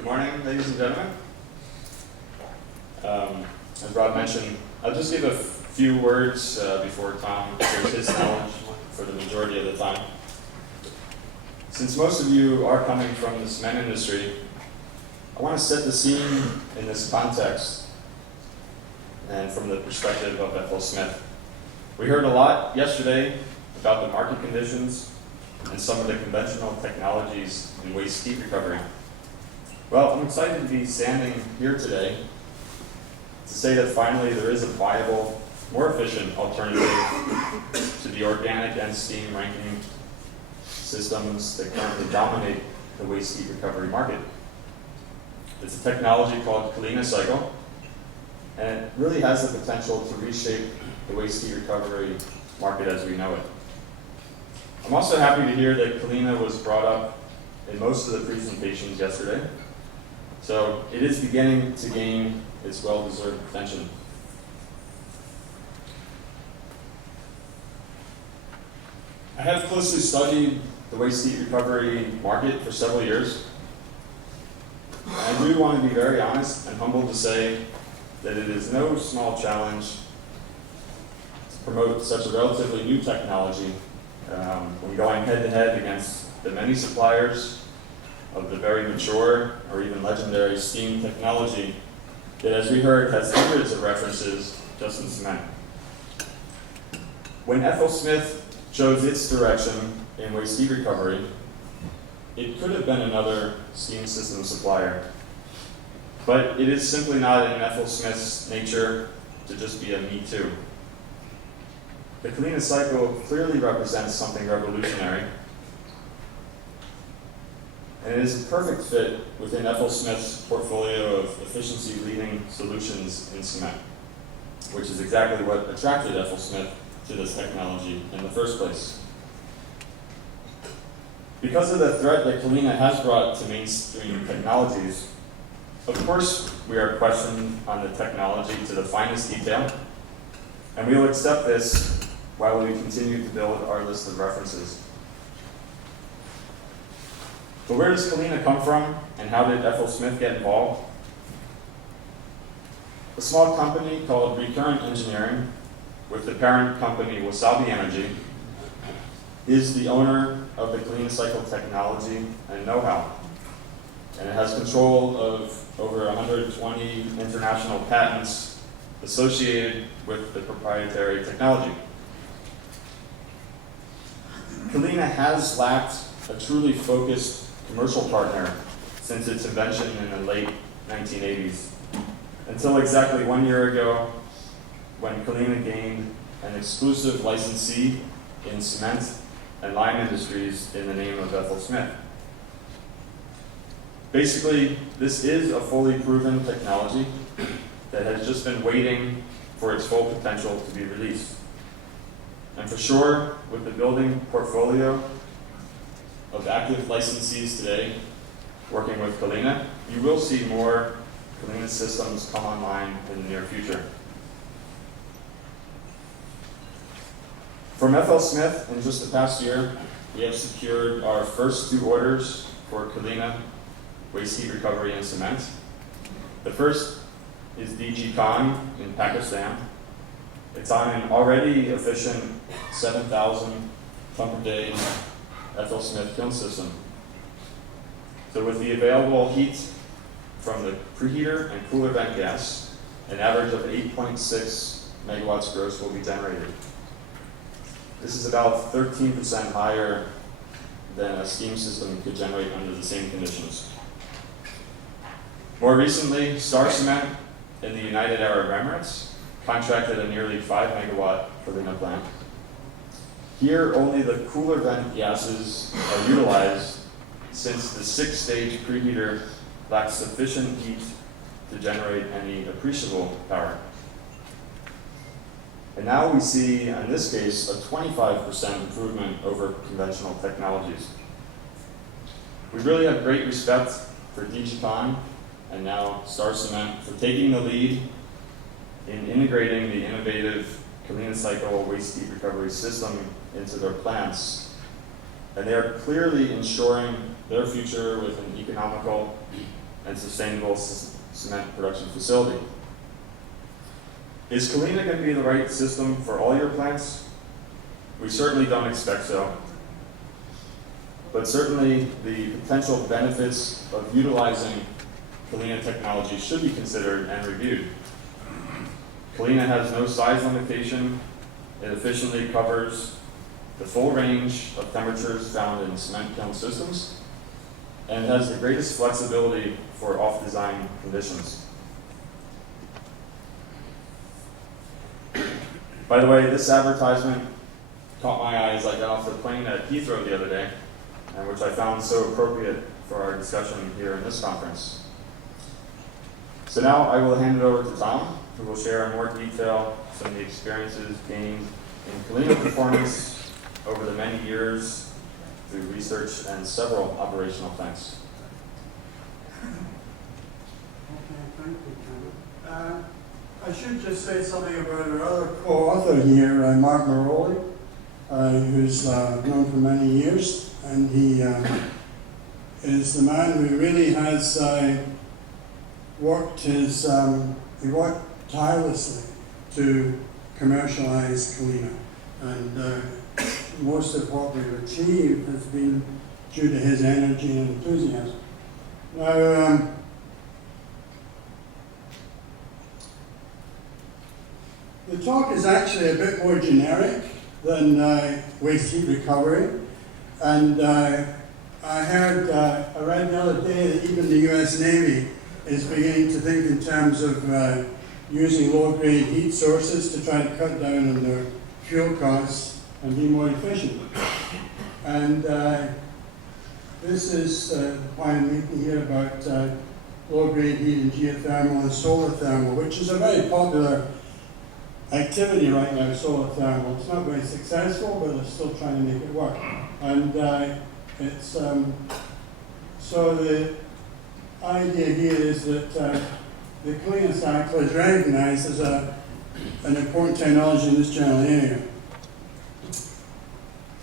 Good morning, ladies and gentlemen. As Rob mentioned, I'll just give a few words before Tom shares his knowledge for the majority of the time. Since most of you are coming from the cement industry, I want to set the scene in this context and from the perspective of FLSmidth. We heard a lot yesterday about the market conditions and some of the conventional technologies in waste heat recovery. Well, I'm excited to be standing here today to say that finally there is a viable, more efficient alternative to the organic and steam ranking systems that currently dominate the waste heat recovery market. It's a technology called Kalina Cycle, and it really has the potential to reshape the waste heat recovery market as we know it. I'm also happy to hear that Kalina was brought up in most of the presentations yesterday. So it is beginning to gain its well-deserved attention. I have closely studied the waste heat recovery market for several years. And I do want to be very honest and humble to say that it is no small challenge to promote such a relatively new technology when going head-to-head against the many suppliers of the very mature or even legendary steam technology that, as we heard, has hundreds of references just in cement. When FLSmidth chose its direction in waste heat recovery, it could have been another steam system supplier. But it is simply not in FLSmidth's nature to just be a me too. The Kalina Cycle clearly represents something revolutionary, and it is a perfect fit within FLSmidth's portfolio of efficiency-leading solutions in cement, which is exactly what attracted FLSmidth to this technology in the first place. Because of the threat that Kalina has brought to mainstream technologies, of course we are questioned on the technology to the finest detail, and we will accept this while we continue to build our list of references. But where does Kalina come from, and how did FLSmidth get involved? A small company called Recurrent Engineering, with the parent company Wasabi Energy, is the owner of the Kalina Cycle technology and know-how. And it has control of over 120 international patents associated with the proprietary technology. Kalina has lacked a truly focused commercial partner since its invention in the late 1980s, until exactly 1 year ago when Kalina gained an exclusive licensee in cement and lime industries in the name of FLSmidth. Basically, this is a fully proven technology that has just been waiting for its full potential to be released. And for sure, with the building portfolio of active licensees today working with Kalina, you will see more Kalina systems come online in the near future. From FLSmidth, in just the past year, we have secured our first 2 orders for Kalina waste heat recovery and cement. The first is DG Khan in Pakistan. It's on an already efficient 7,000 ton per day FLSmidth kiln system. So with the available heat from the preheater and cooler vent gas, an average of 8.6 megawatts gross will be generated. This is about 13% higher than a steam system could generate under the same conditions. More recently, Star Cement in the United Arab Emirates contracted a nearly 5 megawatt Kalina plant. Here, only the cooler vent gases are utilized since the 6-stage preheater lacks sufficient heat to generate any appreciable power. And now we see, in this case, a 25% improvement over conventional technologies. We really have great respect for DG Khan and now Star Cement for taking the lead in integrating the innovative Kalina Cycle waste heat recovery system into their plants. And they are clearly ensuring their future with an economical and sustainable cement production facility. Is Kalina going to be the right system for all your plants? We certainly don't expect so. But certainly the potential benefits of utilizing Kalina technology should be considered and reviewed. Kalina has no size limitation. It efficiently covers the full range of temperatures found in cement kiln systems, and has the greatest flexibility for off-design conditions. By the way, this advertisement caught my eye as I got off the plane at Heathrow the other day, and which I found so appropriate for our discussion here in this conference. So now I will hand it over to Tom, who will share in more detail some of the experiences gained in Kalina performance over the many years through research and several operational plants. Okay, thank you, Kevin. I should just say something about our other co-author here, Mark Mirolli, who's known for many years, and he is the man who really has worked tirelessly to commercialize Kalina, and most of what we've achieved has been due to his energy and enthusiasm. Now, the talk is actually a bit more generic than waste heat recovery, and I read the other day that even the US Navy is beginning to think in terms of using low-grade heat sources to try to cut down on their fuel costs and be more efficient. And this is why I'm making here about low-grade heat and geothermal and solar thermal, which is a very popular activity right now, solar thermal. It's not very successful, but they're still trying to make it work. And it's so the idea here is that the Kalina Cycle is recognized as an important technology in this general area.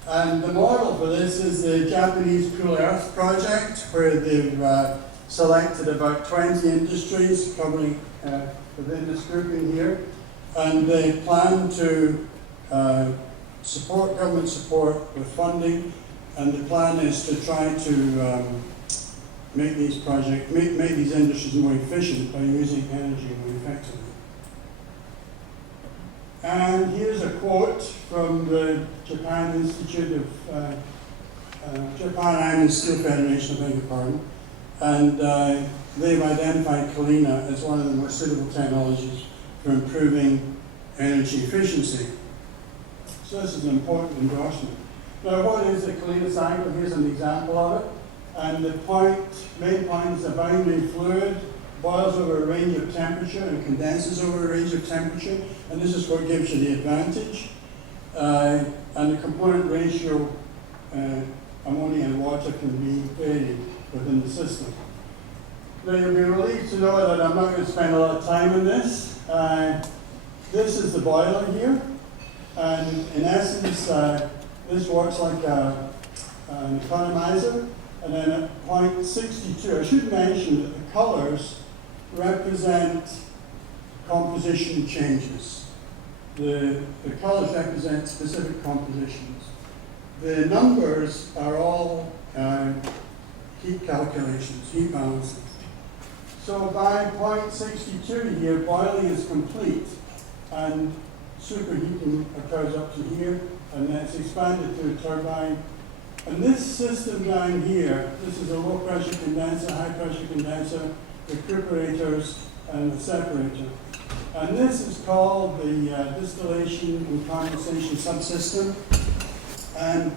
And the model for this is the Japanese Cool Earth project, where they've selected about 20 industries covering within this grouping here. And they plan to support government support with funding, and the plan is to try to make these projects, make these industries more efficient by using energy more effectively. And here's a quote from the Japan Institute of Japan Iron and Steel Federation, I beg your pardon, and they've identified Kalina as one of the most suitable technologies for improving energy efficiency. So this is an important endorsement. Now, what is the Kalina Cycle? Here's an example of it. And the main point is a binary fluid boils over a range of temperature and condenses over a range of temperature. And this is what gives you the advantage. And the component ratio, ammonia and water, can be varied within the system. Now, you'll be relieved to know that I'm not going to spend a lot of time on this. This is the boiler here. And in essence, this works like an economizer. And then at point 62, I should mention that the colors represent composition changes. The colors represent specific compositions. The numbers are all heat calculations, heat balances. So by point 62 here, boiling is complete, and superheating occurs up to here, and then it's expanded to a turbine. And this system down here, this is a low pressure condenser, high pressure condenser, recuperators, and the separator. And this is called the distillation and condensation subsystem. And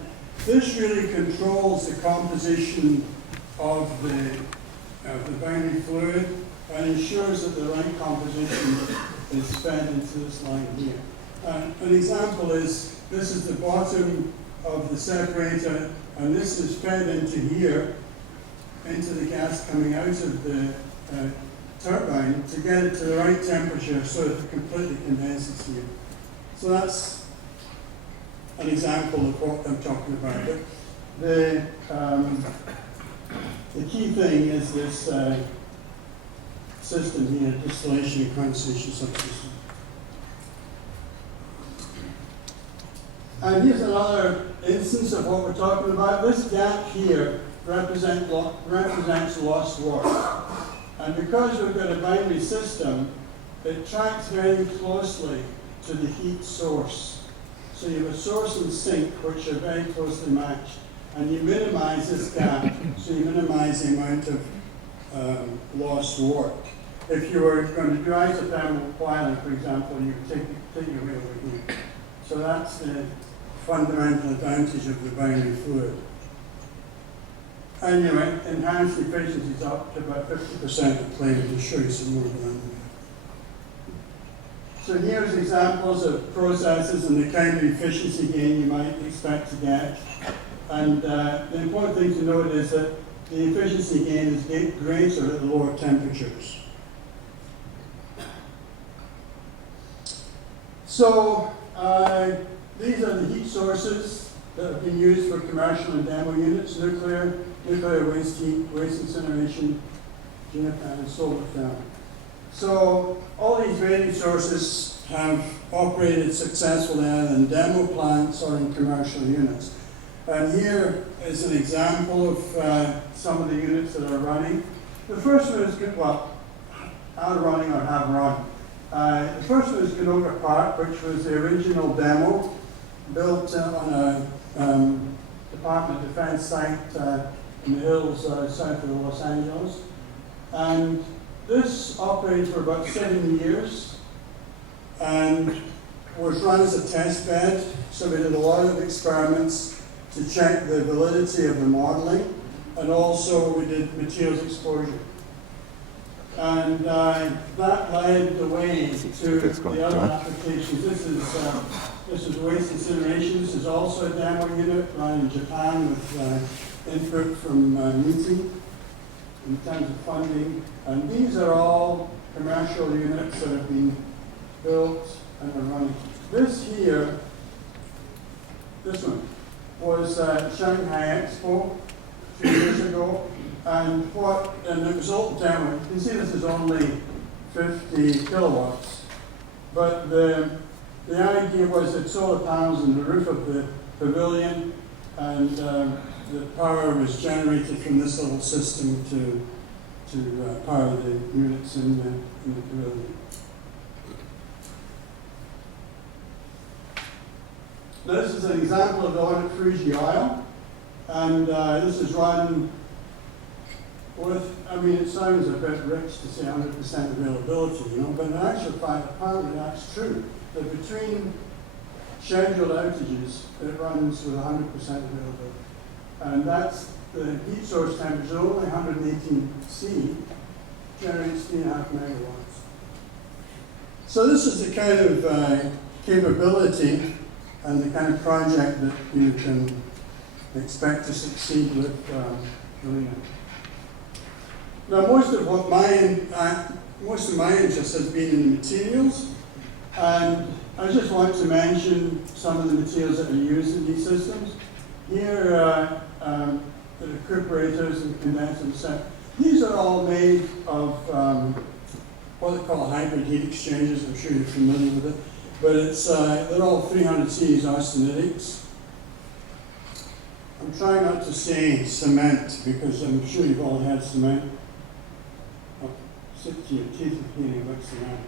this really controls the composition of the binary fluid and ensures that the right composition is fed into this line here. An example is, this is the bottom of the separator, and this is fed into here, into the gas coming out of the turbine to get it to the right temperature so that it completely condenses here. So that's an example of what I'm talking about. But the key thing is this system here, distillation and condensation subsystem. And here's another instance of what we're talking about. This gap here represents lost work. And because we've got a binary system, it tracks very closely to the heat source. So you have a source and sink which are very closely matched. And you minimize this gap, so you minimize the amount of lost work. If you were going to do isothermal boiling, for example, you would take your way over here. So that's the fundamental advantage of the binary fluid. And you know, enhanced efficiency is up to about 50% of plane. I'll show you some more of that. So here's examples of processes and the kind of efficiency gain you might expect to get. And the important thing to note is that the efficiency gain is greater at the lower temperatures. So these are the heat sources that have been used for commercial and demo units: nuclear waste heat, waste incineration, and solar thermal. So all these varying sources have operated successfully either in demo plants or in commercial units. And here is an example of some of the units that are running. The first one is, well, are running or have run. The first one is Canoga Park, which was the original demo built on a Department of Defense site in the hills south of Los Angeles. And this operated for about 7 years and was run as a test bed. So we did a lot of experiments to check the validity of the modeling, and also we did materials exposure. And that led the way to the other applications. This is waste incineration. This is also a demo unit run in Japan with input from MITI in terms of funding. And these are all commercial units that have been built and are running. This here, this one, was Shanghai Expo 2 years ago. And it was all demo. You can see this is only 50 kilowatts. But the idea was that solar panels on the roof of the pavilion, and the power was generated from this little system to power the units in the pavilion. Now, this is an example of the Audit Fuji oil, and this is run with, I mean, it sounds a bit rich to say 100% availability, you know, but in actual fact, apparently that's true. That between scheduled outages, it runs with 100% availability. And that's the heat source temperature, only 118 C, generates 3.5 megawatts. So this is the kind of capability and the kind of project that you can expect to succeed with Kalina. Now, most of my interest has been in the materials, and I just want to mention some of the materials that are used in these systems. Here, the recuperators and condensers. These are all made of what they call hybrid heat exchangers. I'm sure you're familiar with it, but it's they're all 300 series austenitics. I'm trying not to say cement because I'm sure you've all had cement. Stick to your teeth with hearing about cement.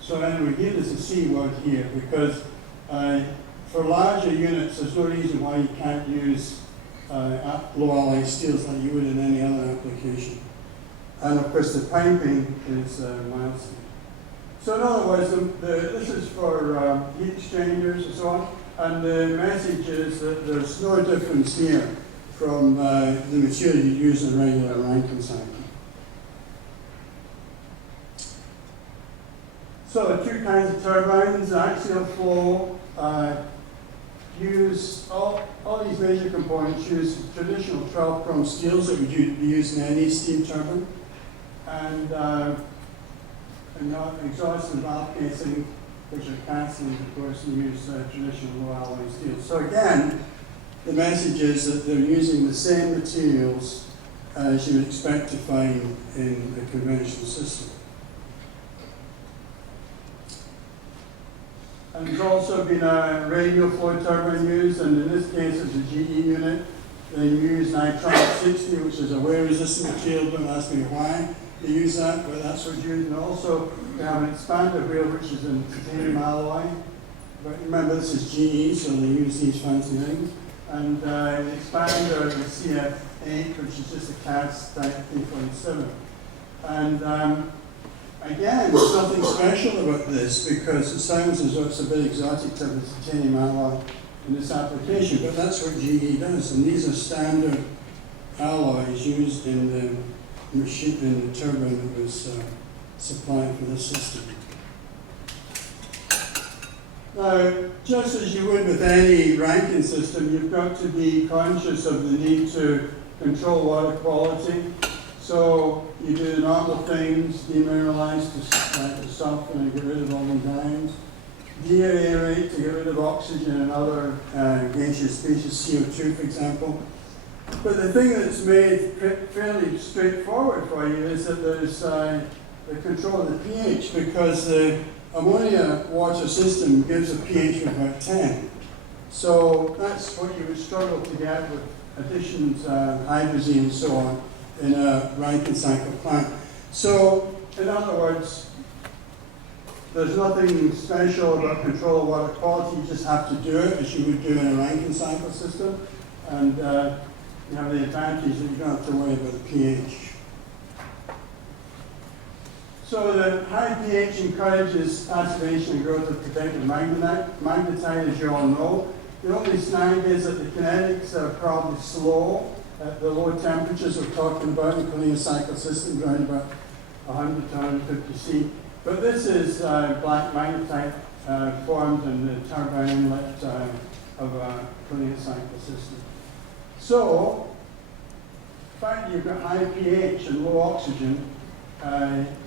So anyway, here there's a C word here because for larger units, there's no reason why you can't use low alloy steels like you would in any other application. And of course, the piping is mild steel. So in other words, this is for heat exchangers and so on. And the message is that there's no difference here from the material you use in a regular Rankine cycle. So two kinds of turbines, axial flow, use all these major components use traditional 12 chrome steels that would be used in any steam turbine, and not exhaust and valve casing, which are castings, of course, and use traditional low alloy steel. So again, the message is that they're using the same materials as you would expect to find in a conventional system. And there's also been a radial flow turbine used, and in this case it's a GE unit. They use nitride 60, which is a wear-resistant material. Don't ask me why they use that, but that's what's used. And also we have an expander wheel, which is in titanium alloy. But remember, this is GE, so they use these fancy things. And the expander is CF8, which is just a cast type T47. And again, there's nothing special about this because it sounds as though it's a bit exotic to have the titanium alloy in this application, but that's what GE does. And these are standard alloys used in the machine, in the turbine that was supplied for this system. Now, just as you would with any Rankine system, you've got to be conscious of the need to control water quality. So you do the normal things, demineralize to soften and get rid of all the ions, deaerate to get rid of oxygen and other gaseous species, CO2 for example. But the thing that's made fairly straightforward for you is that there's the control of the pH, because the ammonia water system gives a pH of about 10. So that's what you would struggle to get with additions, hydrazine and so on, in a Rankine cycle plant. So, in other words, there's nothing special about control of water quality. You just have to do it as you would do in a Rankine cycle system. And you have the advantage that you don't have to worry about the pH. So the high pH encourages passivation and growth of protected magnetite, as you all know. The only snag is that the kinetics are probably slow at the low temperatures we're talking about in the Kalina Cycle system, around about 100 to 150 C. But this is black magnetite formed in the turbine inlet of a Kalina Cycle system. So, the fact that you've got high pH and low oxygen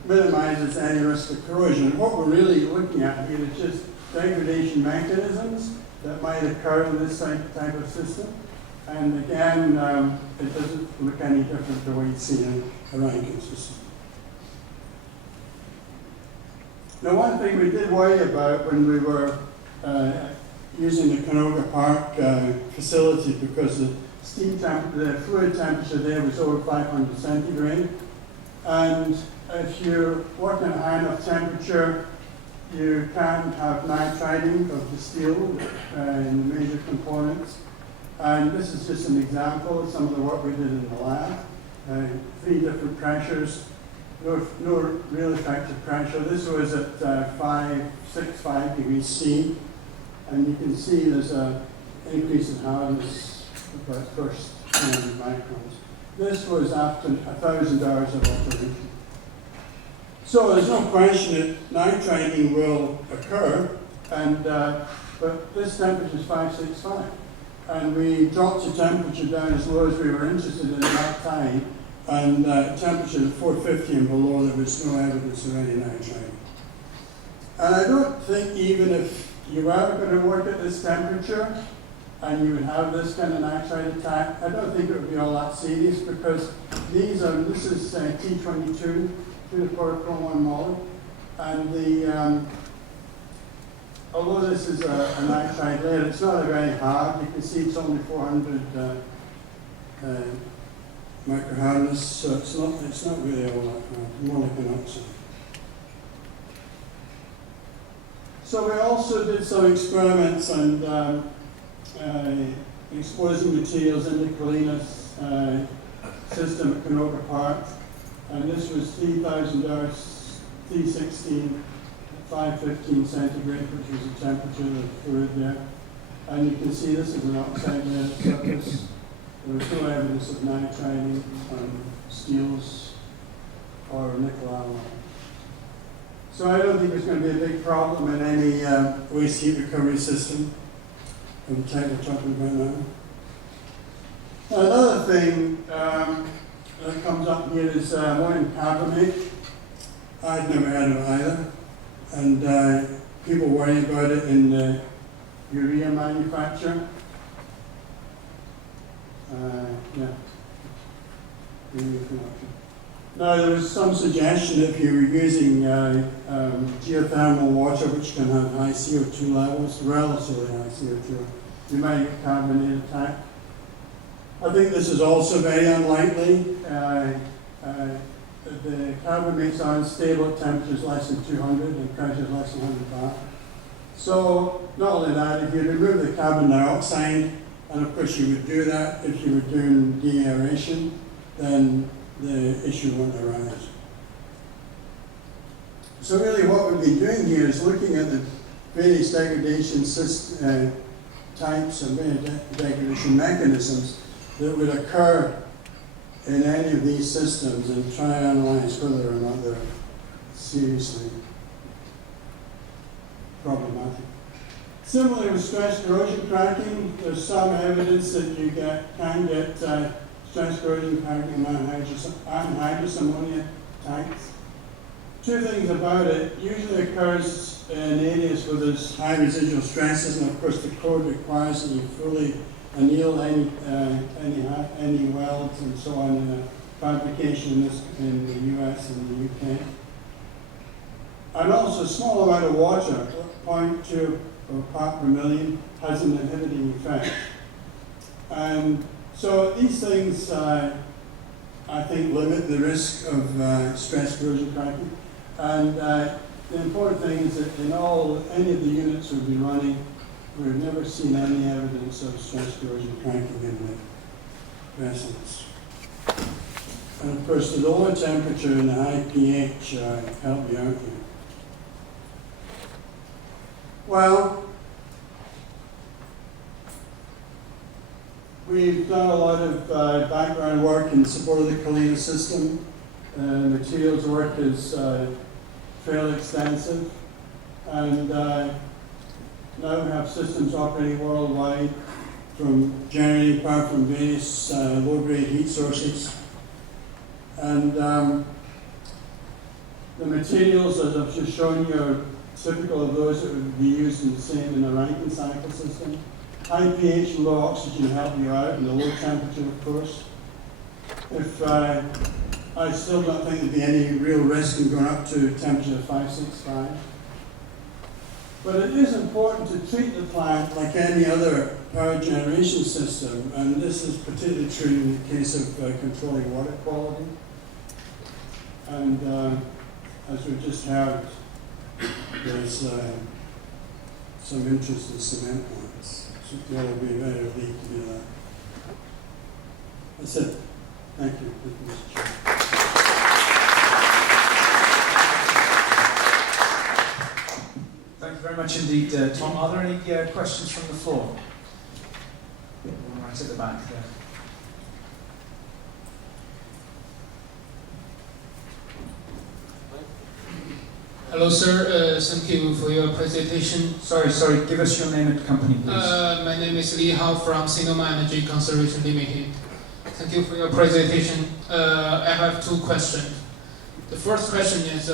minimizes any risk of corrosion. And what we're really looking at here is just degradation mechanisms that might occur in this type of system. And again, it doesn't look any different the way you see in a Rankine system. Now, one thing we did worry about when we were using the Canoga Park facility, because the fluid temperature there was over 500 centigrade. And if you're working at a high enough temperature, you can have nitriding of the steel in the major components. And this is just an example of some of the work we did in the lab. 3 different pressures, no real effective pressure. This was at 565 degrees C. And you can see there's an increase in hardness about first 200 microns. This was after 1,000 hours of operation. So there's no question that nitriding will occur, and but this temperature is 565. And we dropped the temperature down as low as we were interested in at that time, and temperature at 450 and below, there was no evidence of any nitriding. And I don't think even if you were going to work at this temperature, and you would have this kind of nitride attack, I don't think it would be all that serious, because this is T22, 2-4-1 moly, and although this is a nitride layer, it's not very hard. You can see it's only 400 microhardness, so it's not really all that hard, more like an oxide. So we also did some experiments and exposing materials in the Kalina's system at Canoga Park. And this was 3,000 hours, T16, 515 centigrade, which was the temperature of the fluid there. And you can see this is an oxide layer surface. There was no evidence of nitriding on steels or nickel alloy. So I don't think there's going to be a big problem in any waste heat recovery system of the type we're talking about now. Another thing that comes up here is ammonium carbonate. I'd never heard of it either. And people worry about it in the urea manufacture. Urea production. Now, there was some suggestion if you were using geothermal water, which can have high CO2 levels, relatively high CO2, you might get carbonate attack. I think this is also very unlikely. The carbamates are unstable at temperatures less than 200 and pressures less than 100 bar. So, not only that, if you remove the carbon dioxide, and of course you would do that if you were doing deaeration, then the issue won't arise. So really what we've been doing here is looking at the various degradation types and various degradation mechanisms that would occur in any of these systems and try and analyze whether or not they're seriously problematic. Similarly with stress corrosion cracking, there's some evidence that you can get stress corrosion cracking in anhydrous ammonia tanks. Two things about it: usually occurs in areas where there's high residual stresses, and of course the code requires that you fully anneal any welds and so on in a fabrication in the US and the UK. And also a small amount of water, 0.2 part per million, has an inhibiting effect. And so these things, I think, limit the risk of stress corrosion cracking. And the important thing is that in any of the units we've been running, we've never seen any evidence of stress corrosion cracking in the vessels. And of course, the lower temperature and the high pH help you out here. Well, we've done a lot of background work in support of the Kalina system. Materials work is fairly extensive, and now we have systems operating worldwide, from generating power from various low-grade heat sources. And the materials, as I've just shown you, are typical of those that would be used in the Rankine cycle system. High pH and low oxygen help you out, and the low temperature, of course. If I still don't think there'd be any real risk in going up to a temperature of 565. But it is important to treat the plant like any other power generation system, and this is particularly true in the case of controlling water quality. And as we just heard, there's some interest in cement plants. So that will be very relieved to do that. That's it. Thank you. Thank you, Mr. Chair. Thank you very much indeed, Tom. Are there any questions from the floor? One right at the back there. Hello, sir. Thank you for your presentation. Sorry, give us your name and company, please. My name is Li Hao from Sinoma Energy Conservation Limited. Thank you for your presentation. I have two questions. The first question is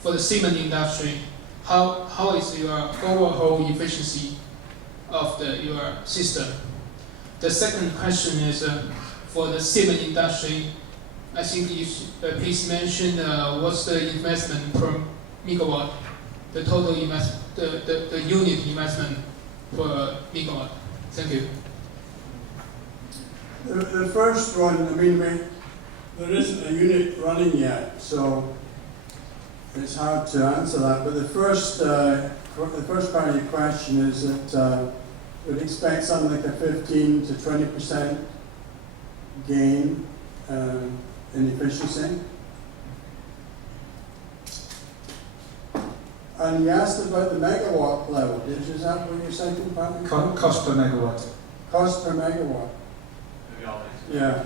for the cement industry. How is your overall efficiency of your system? The second question is for the cement industry. I think you should please mention what's the investment per megawatt, the total investment, the unit investment per megawatt. Thank you. The first one, I mean, there isn't a unit running yet, so it's hard to answer that. But the first part of your question is that we'd expect something like a 15 to 20% gain in efficiency. And you asked about the megawatt level. Is that what your second part? Cost per megawatt. Cost per megawatt. Maybe I'll answer. Yeah.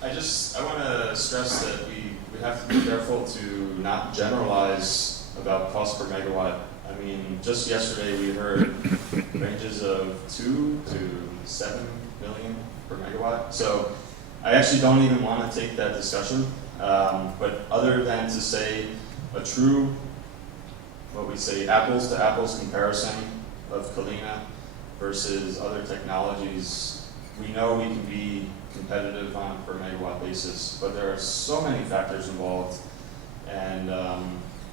I want to stress that we have to be careful to not generalize about cost per megawatt. I mean, just yesterday we heard ranges of 2 to 7 million per megawatt. So I actually don't even want to take that discussion. But other than to say a true, what we say, apples to apples comparison of Kalina versus other technologies we know we can be competitive on a per megawatt basis, but there are so many factors involved. And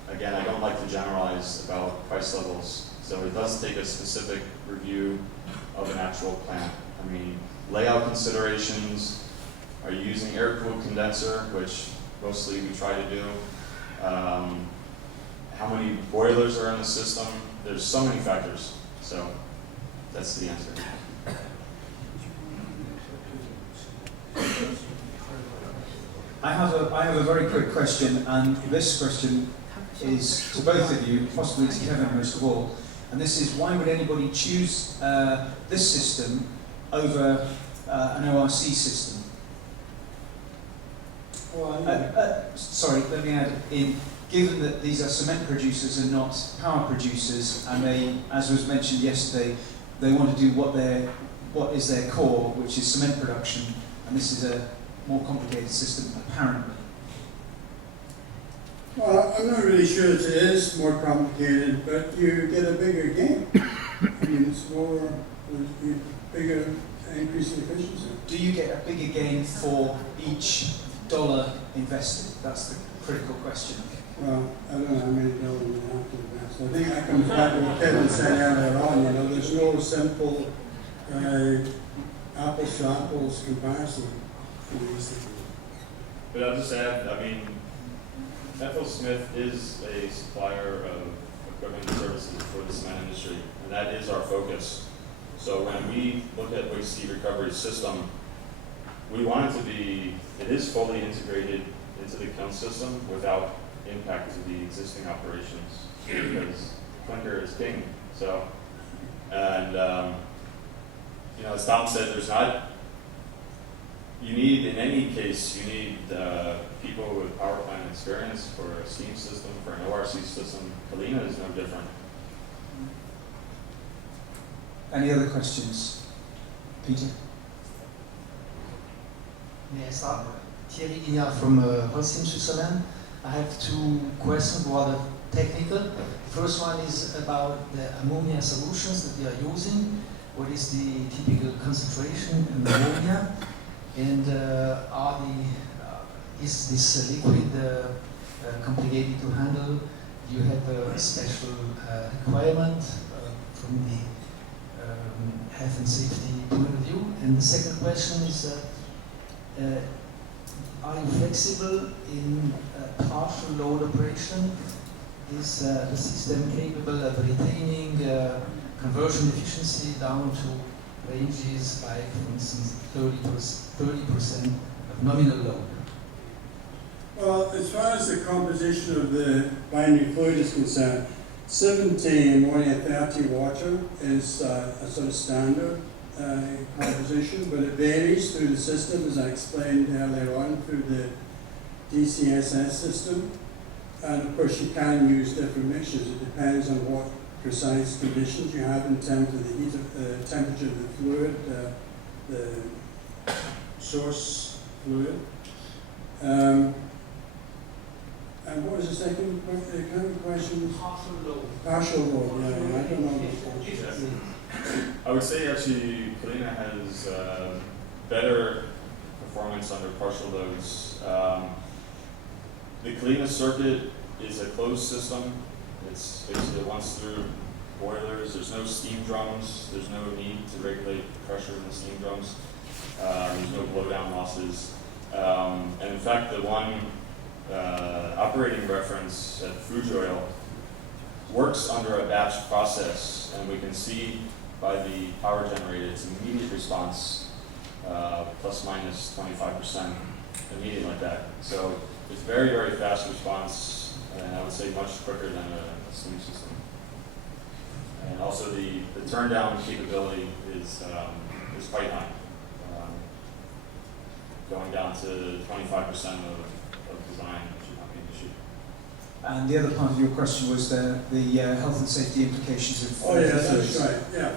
again, I don't like to generalize about price levels. So it does take a specific review of an actual plant. I mean, layout considerations, are you using air-cooled condenser, which mostly we try to do? How many boilers are in the system? There's so many factors. So that's the answer. I have a very quick question, and this question is to both of you, possibly to Kevin most of all. And this is, why would anybody choose this system over an ORC system? Sorry, let me add in. Given that these are cement producers and not power producers, and they, as was mentioned yesterday, they want to do what is their core, which is cement production, and this is a more complicated system, apparently. Well, I'm not really sure that it is more complicated, but you get a bigger gain. I mean, it's more, bigger increase in efficiency. Do you get a bigger gain for each dollar invested? That's the critical question. Well, I don't know how many dollars you have to invest. I think that comes back to what Kevin said earlier on. You know, there's no simple apples to apples comparison for these things. But I'll just add, I mean, FLSmidth is a supplier of equipment and services for the cement industry, and that is our focus. So when we look at waste heat recovery system, we want it to be, it is fully integrated into the kiln system without impact to the existing operations, because clinker is king. So, and you know, as Tom said, there's not, you need, in any case, you need people with power plant experience for a steam system, for an ORC system. Kalina is no different. Any other questions? Peter? May I start? Thierry Guignard from Holcim, Switzerland. I have two questions, rather technical. The first one is about the ammonia solutions that we are using. What is the typical concentration in ammonia? And is this liquid complicated to handle? Do you have a special requirement from the health and safety point of view? And the second question is, are you flexible in partial load operation? Is the system capable of retaining conversion efficiency down to ranges like, for instance, 30% of nominal load? Well, as far as the composition of the binary fluid is concerned, 70 ammonia 30 water is a sort of standard composition, but it varies through the system, as I explained earlier on, through the DCSS system. And of course, you can use different mixtures. It depends on what precise conditions you have in terms of the heat, temperature of the fluid, the source fluid. And what was the second question? Partial load. Partial load, yeah, I don't know. I would say actually Kalina has better performance under partial loads. The Kalina circuit is a closed system. It's basically a once-through boilers. There's no steam drums. There's no need to regulate pressure in the steam drums. There's no blowdown losses. And in fact, the one operating reference at Fujoil works under a batch process, and we can see by the power generated its immediate response, plus minus 25% immediate like that. So it's very, very fast response, and I would say much quicker than a steam system. And also the turn down capability is quite high, going down to 25% of design should not be an issue. And the other part of your question was the health and safety implications of. Oh yeah, that's right. Yeah,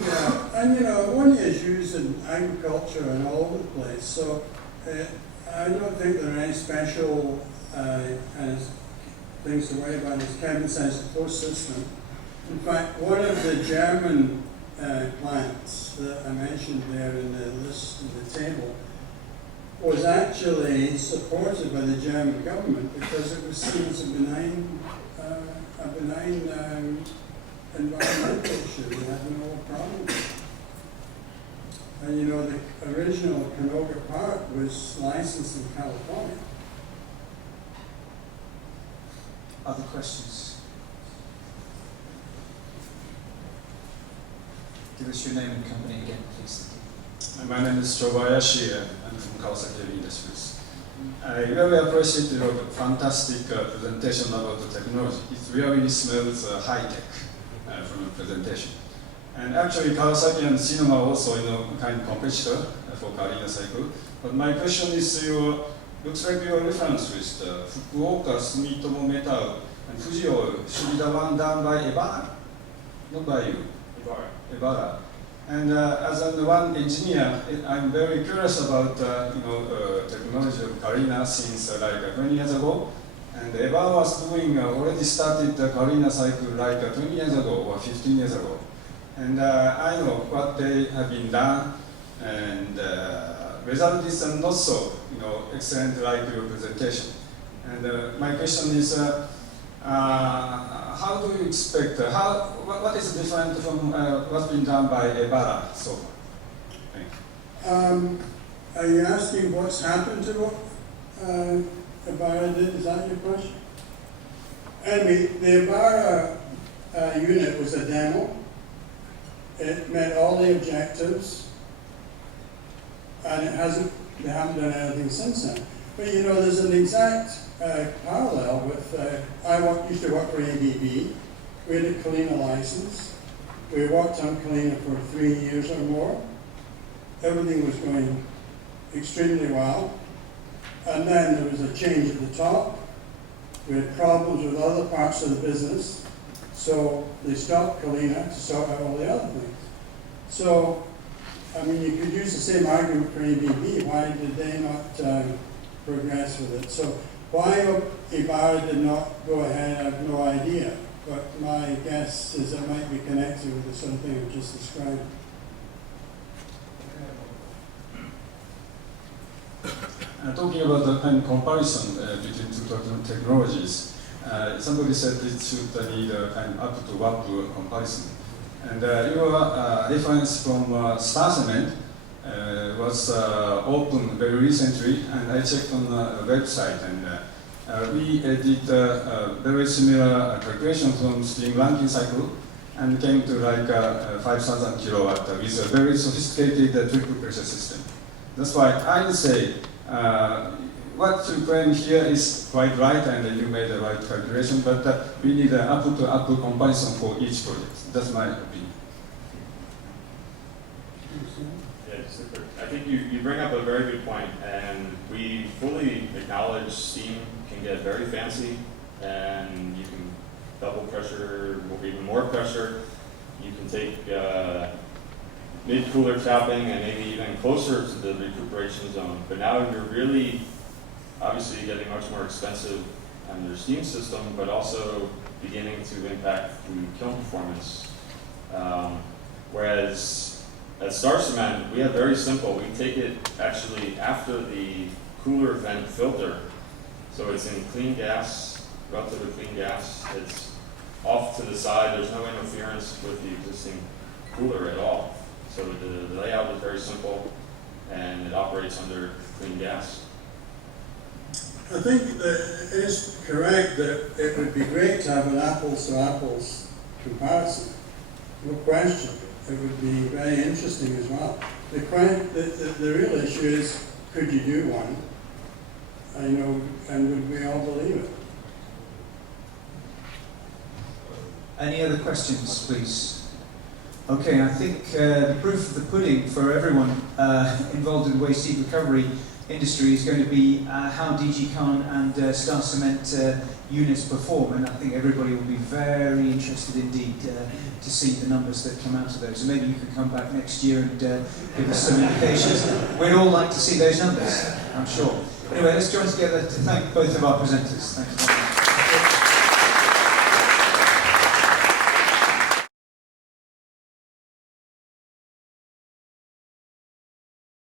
yeah. And you know, ammonia is used in agriculture and all over the place. So I don't think there are any special things to worry about. As Kevin says, a closed system. In fact, one of the German plants that I mentioned there in the list in the table was actually supported by the German government because it was seen as a benign environmental issue. They had no problem. And you know, the original Canoga Park was licensed in California. Other questions? Give us your name and company again, please. My name is Joe Bayashi. I'm from Kawasaki Heavy Industries. I really appreciate your fantastic presentation about the technology. It really smells high-tech from the presentation. And actually, Kawasaki and Cinema are also kind of competitor for Kalina Cycle. But my question is, looks like your reference list, Fukuoka, Sumitomo Metal, and Fuji Oil should be the one done by Ebara, not by you. Ebara. And as one engineer, I'm very curious about technology of Kalina since like 20 years ago. And Ebara was doing already started the Kalina cycle like 20 years ago or 15 years ago. And I know what they have been done, and result is not so excellent like your presentation. And my question is, how do you expect, what is different from what's been done by Ebara so far? Thank you. Are you asking what's happened to what Ebara did? Is that your question? Anyway, the Ebara unit was a demo. It met all the objectives, and they haven't done anything since then. But you know, there's an exact parallel with, I used to work for ABB. We had a Kalina license. We worked on Kalina for 3 years or more. Everything was going extremely well. And then there was a change at the top. We had problems with other parts of the business. So they stopped Kalina to sort out all the other things. So, I mean, you could use the same argument for ABB. Why did they not progress with it? So why Ebara did not go ahead, I have no idea. But my guess is it might be connected with the sort of thing I just described. Talking about the kind of comparison between two technologies, somebody said it should need a kind of up-to-WAP comparison. And your reference from Star Cement was opened very recently, and I checked on the website, and we did a very similar calculation from steam ranking cycle and came to like 5,000 kilowatt with a very sophisticated triple pressure system. That's why I would say what you claim here is quite right, and you made the right calculation, but we need an apple-to-apple comparison for each project. That's my opinion. Yeah, super. I think you bring up a very good point, and we fully acknowledge steam can get very fancy, and you can double pressure, or even more pressure. You can take mid-cooler tapping and maybe even closer to the recuperation zone. But now you're really obviously getting much more expensive on your steam system, but also beginning to impact the kiln performance. Whereas at Star Cement, we have very simple. We take it actually after the cooler vent filter. So it's in clean gas, relatively clean gas. It's off to the side. There's no interference with the existing cooler at all. So the layout is very simple, and it operates under clean gas. I think that it is correct that it would be great to have an apples-to-apples comparison. No question. It would be very interesting as well. The real issue is, could you do one? And would we all believe it? Any other questions, please? Okay, I think the proof of the pudding for everyone involved in the waste heat recovery industry is going to be how DG Khan and Star Cement units perform, and I think everybody will be very interested indeed to see the numbers that come out of those. And maybe you can come back next year and give us some indications. We'd all like to see those numbers, I'm sure. Anyway, let's join together to thank both of our presenters. Thank you very much.